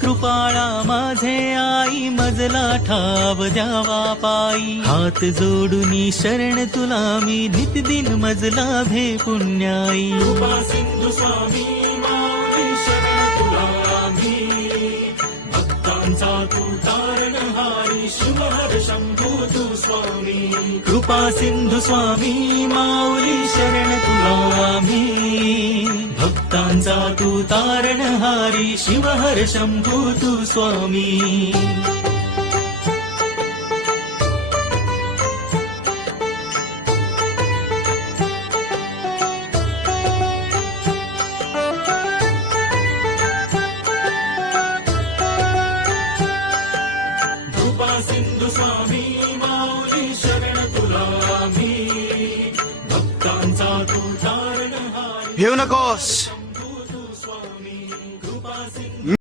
कृपाळा माझे आई, मजला ठाव द्यावा पायी. हात जोडूनी शरण तुला मी, नितदिन मजला भे पुण्याई. कृपा सिंधू स्वामी माऊली शरण तुला मी, भक्तांचा तू तारणहारी, शिवहर शंभू तू स्वामी. कृपा सिंधू स्वामी माऊली शरण तुला मी, भक्तांचा तू तारणहारी, शिवहर शंभू तू स्वामी. कृपा सिंधू स्वामी माऊली शरण तुला मी, भक्तांचा तू तारणहारी. भिवू नकोस,